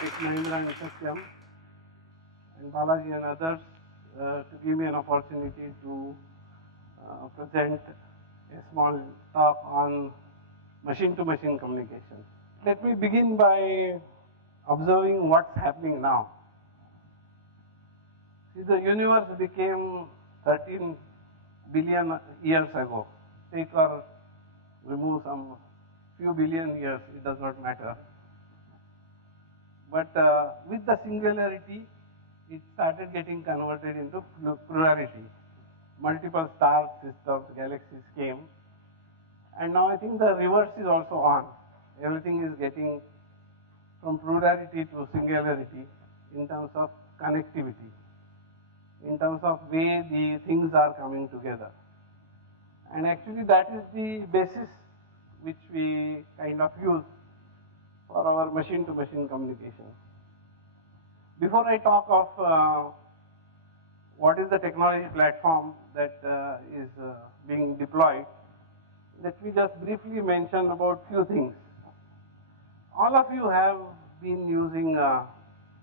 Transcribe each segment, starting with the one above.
Sheikh Mahindra and Satyam and Balaji and others to give me an opportunity to present a small talk on machine-to-machine communication. Let me begin by observing what's happening now. See, the universe became 13 billion years ago. Take or remove some few billion years, it does not matter. But with the singularity, it started getting converted into plurality. Multiple star systems, galaxies came. And now I think the reverse is also on. Everything is getting from plurality to singularity in terms of connectivity, in terms of way the things are coming together. And actually that is the basis which we kind of use for our machine-to-machine communication. Before I talk of what is the technology platform that is being deployed, let me just briefly mention about few things. All of you have been using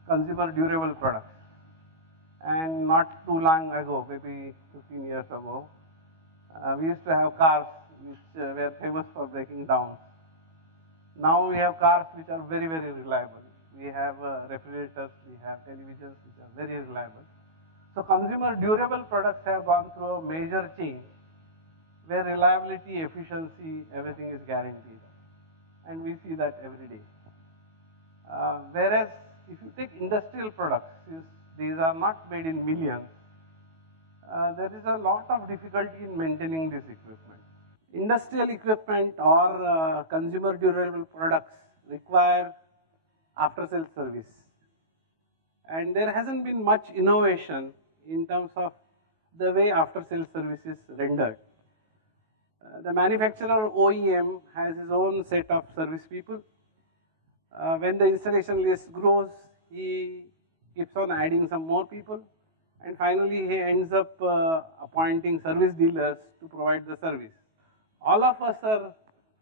consumer durable products, and not too long ago, maybe 15 years ago, we used to have cars which were famous for breaking down. Now we have cars which are very, very reliable. We have refrigerators, we have televisions which are very reliable. So consumer durable products have gone through a major change where reliability, efficiency, everything is guaranteed. And we see that every day. Whereas if you take industrial products, these are not made in millions, there is a lot of difficulty in maintaining this equipment. Industrial equipment or consumer durable products require after-sales service. And there hasn't been much innovation in terms of the way after-sales service is rendered. The manufacturer OEM has his own set of service people. When the installation list grows, he keeps on adding some more people. And finally, he ends up appointing service dealers to provide the service. All of us are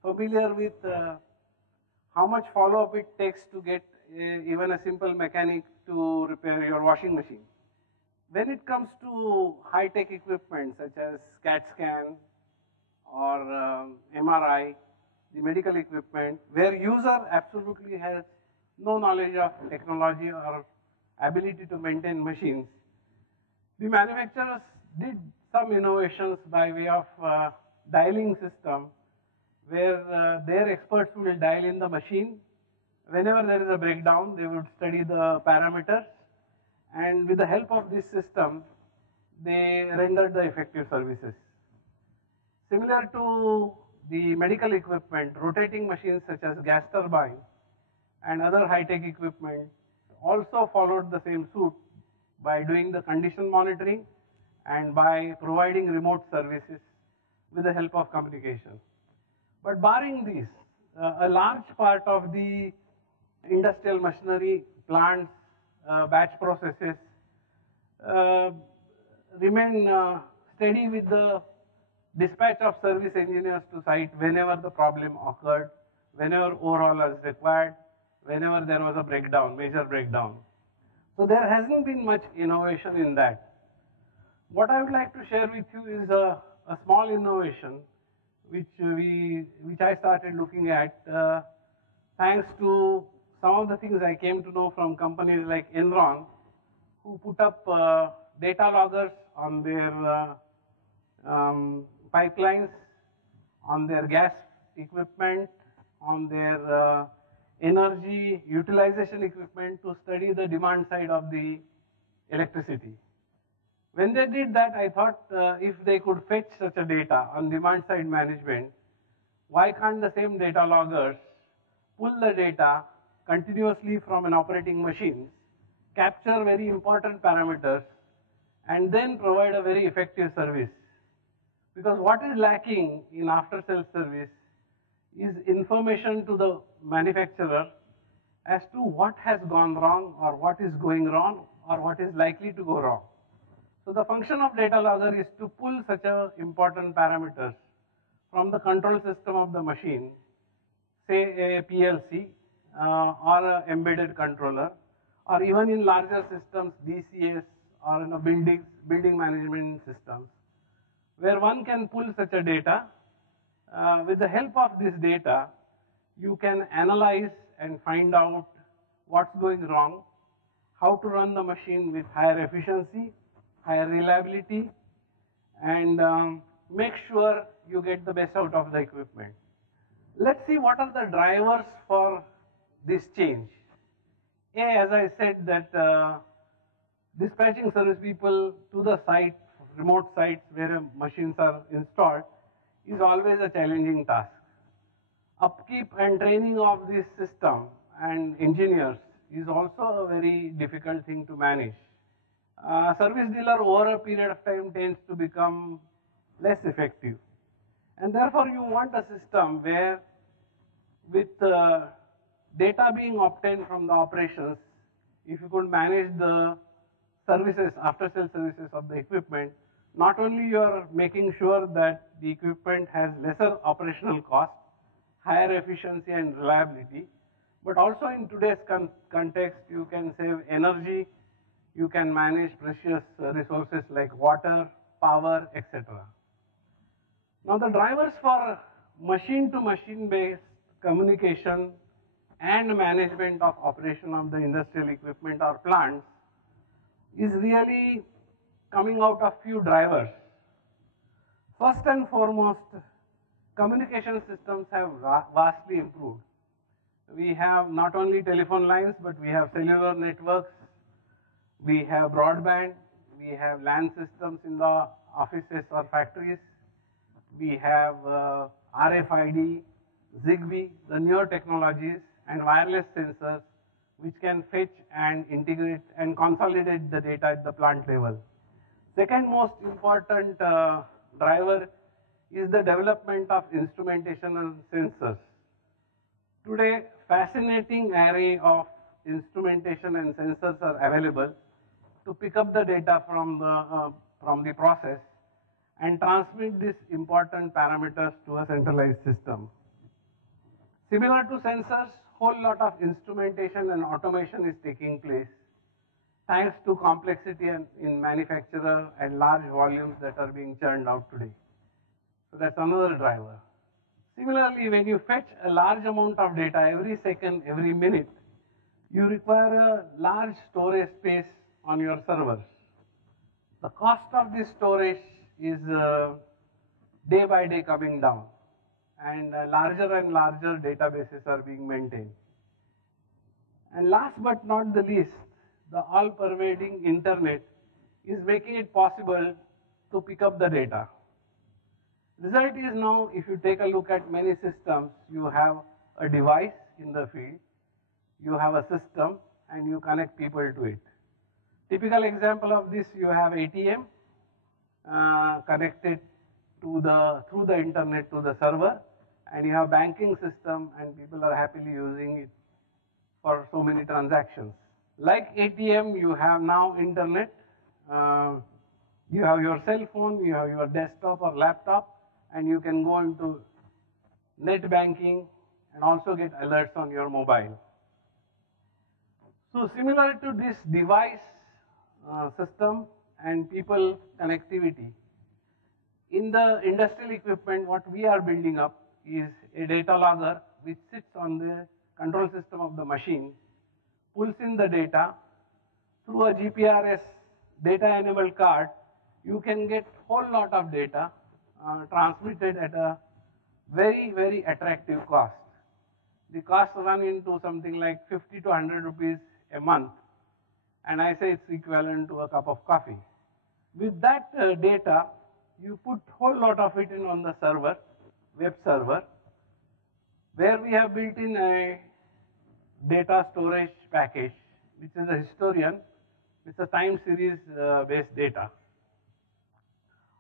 familiar with how much follow-up it takes to get even a simple mechanic to repair your washing machine. When it comes to high-tech equipment such as CAT scan or MRI, the medical equipment, where user absolutely has no knowledge of technology or ability to maintain machines, the manufacturers did some innovations by way of dialing system where their experts will dial in the machine. Whenever there is a breakdown, they would study the parameters, and with the help of this system, they rendered the effective services. Similar to the medical equipment, rotating machines such as gas turbine and other high-tech equipment also followed the same suit by doing the condition monitoring and by providing remote services with the help of communication. But barring these, a large part of the industrial machinery, plants, batch processes remain steady with the dispatch of service engineers to site whenever the problem occurred, whenever overhaul was required, whenever there was a breakdown, major breakdown. So there hasn't been much innovation in that. What I would like to share with you is a small innovation which I started looking at thanks to some of the things I came to know from companies like Enron, who put up data loggers on their pipelines, on their gas equipment, on their energy utilization equipment to study the demand side of the electricity. When they did that, I thought if they could fetch such a data on demand side management, why can't the same data loggers pull the data continuously from an operating machine, capture very important parameters, and then provide a very effective service? Because what is lacking in after-sales service is information to the manufacturer as to what has gone wrong or what is going wrong or what is likely to go wrong. So the function of data logger is to pull such a important parameters from the control system of the machine, say a PLC, or an embedded controller, or even in larger systems, DCS, or in a building management systems, where one can pull such a data. With the help of this data, you can analyze and find out what's going wrong, how to run the machine with higher efficiency, higher reliability, and make sure you get the best out of the equipment. Let's see what are the drivers for this change. As I said, that dispatching service people to the site, remote sites where machines are installed, is always a challenging task. Upkeep and training of this system and engineers is also a very difficult thing to manage. Service dealer over a period of time tends to become less effective. And therefore you want a system where, with data being obtained from the operations, if you could manage the services, after-sale services of the equipment, not only you are making sure that the equipment has lesser operational cost, higher efficiency and reliability, but also in today's context, you can save energy, you can manage precious resources like water, power, etc. Now the drivers for machine-to-machine based communication and management of operation of the industrial equipment or plants is really coming out of few drivers. First and foremost, communication systems have vastly improved. We have not only telephone lines, but we have cellular networks, we have broadband, we have LAN systems in the offices or factories, we have RFID, ZigBee, the newer technologies, and wireless sensors which can fetch and integrate and consolidate the data at the plant level. Second most important driver is the development of instrumentation and sensors. Today, fascinating array of instrumentation and sensors are available to pick up the data from the process and transmit these important parameters to a centralized system. Similar to sensors, whole lot of instrumentation and automation is taking place thanks to complexity in manufacturer and large volumes that are being churned out today. So that's another driver. Similarly, when you fetch a large amount of data every second, every minute, you require a large storage space on your servers. The cost of this storage is day by day coming down, and larger databases are being maintained. And last but not the least, the all-pervading internet is making it possible to pick up the data. Result is now, if you take a look at many systems, you have a device in the field, you have a system, and you connect people to it. Typical example of this, you have ATM connected to through the internet to the server, and you have banking system, and people are happily using it for so many transactions. Like ATM, you have now internet, you have your cell phone, you have your desktop or laptop, and you can go into net banking and also get alerts on your mobile. So similar to this device system and people connectivity, in the industrial equipment, what we are building up is a data logger which sits on the control system of the machine, pulls in the data through a GPRS data-enabled card. You can get whole lot of data transmitted at a very, very attractive cost. The cost run into something like 50 to 100 rupees a month, and I say it's equivalent to a cup of coffee. With that data, you put whole lot of it in on the server, web server, where we have built in a data storage package, which is a historian. It's a time series based data.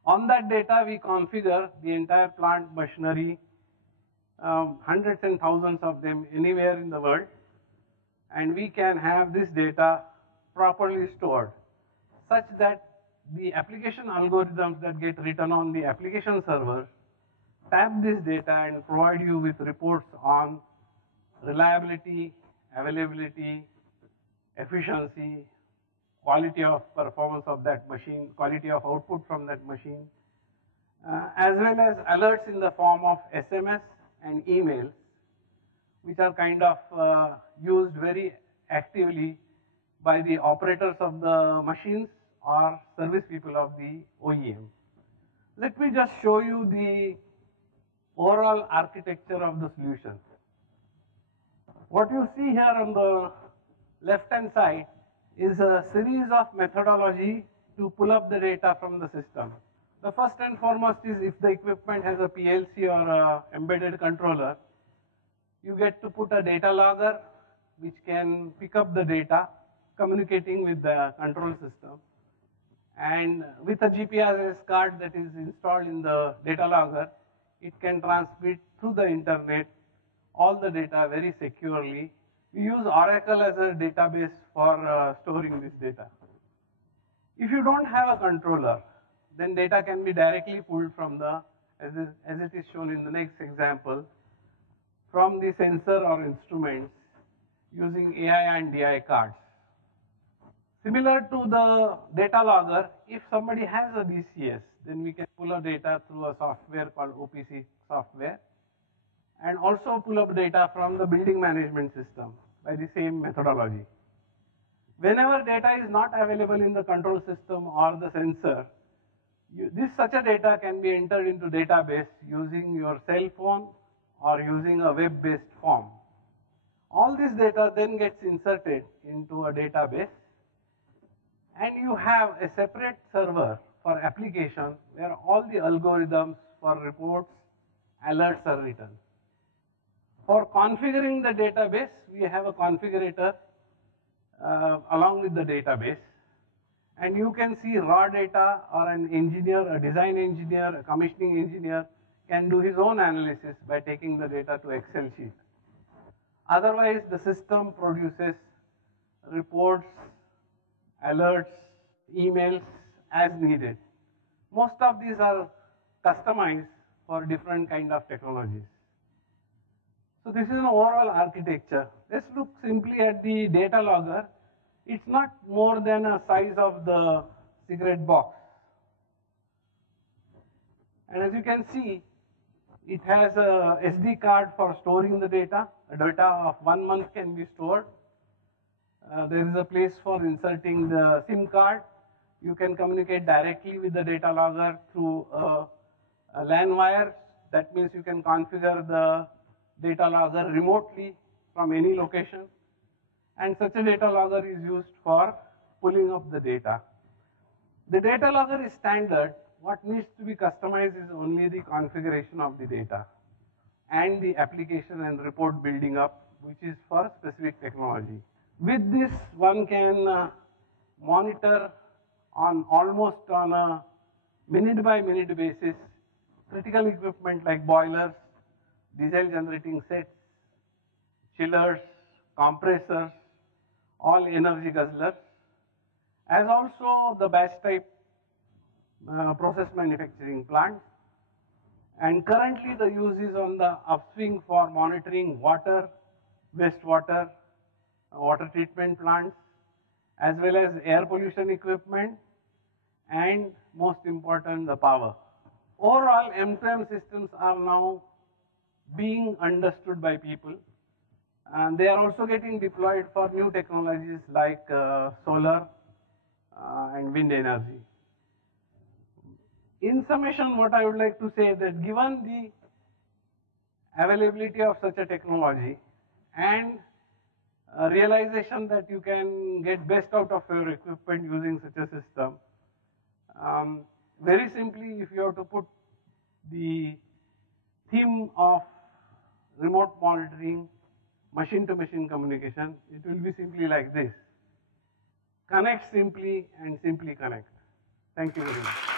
On that data, we configure the entire plant machinery, hundreds and thousands of them anywhere in the world, and we can have this data properly stored such that the application algorithms that get written on the application server tap this data and provide you with reports on reliability, availability, efficiency, quality of performance of that machine, quality of output from that machine, as well as alerts in the form of SMS and emails, which are kind of used very actively by the operators of the machines or service people of the OEM. Let me just show you the overall architecture of the solution. What you see here on the left-hand side is a series of methodology to pull up the data from the system. The first and foremost is if the equipment has a PLC or a embedded controller, you get to put a data logger which can pick up the data communicating with the control system. And with a GPRS card that is installed in the data logger, it can transmit through the internet all the data very securely. We use Oracle as a database for storing this data. If you don't have a controller, then data can be directly pulled from the, as it is shown in the next example, from the sensor or instruments using AI and DI cards. Similar to the data logger, if somebody has a DCS, then we can pull up data through a software called OPC software, and also pull up data from the building management system by the same methodology. Whenever data is not available in the control system or the sensor, such a data can be entered into database using your cell phone or using a web-based form. All this data then gets inserted into a database, and you have a separate server for application where all the algorithms for reports, alerts are written. For configuring the database, we have a configurator along with the database. And you can see raw data, or an engineer, a design engineer, a commissioning engineer can do his own analysis by taking the data to Excel sheet. Otherwise, the system produces reports, alerts, emails as needed. Most of these are customized for different kind of technologies. So this is an overall architecture. Let's look simply at the data logger. It's not more than a size of the cigarette box. And as you can see, it has a SD card for storing the data. A data of 1 month can be stored. There is a place for inserting the SIM card. You can communicate directly with the data logger through a LAN wire. That means you can configure the data logger remotely from any location. And such a data logger is used for pulling up the data. The data logger is standard. What needs to be customized is only the configuration of the data and the application and report building up, which is for specific technology. With this, one can monitor almost on a minute-by-minute basis critical equipment like boilers, diesel generating sets, chillers, compressors, all energy guzzlers, as also the batch type process manufacturing plant. And currently the use is on the upswing for monitoring water, wastewater, water treatment plants, as well as air pollution equipment, and most important, the power. Overall, M2M systems are now being understood by people, and they are also getting deployed for new technologies like solar and wind energy. In summation, what I would like to say is that given the availability of such a technology and realization that you can get best out of your equipment using such a system, very simply, if you have to put the theme of remote monitoring, machine-to-machine communication, it will be simply like this: connect simply and simply connect. Thank you very much.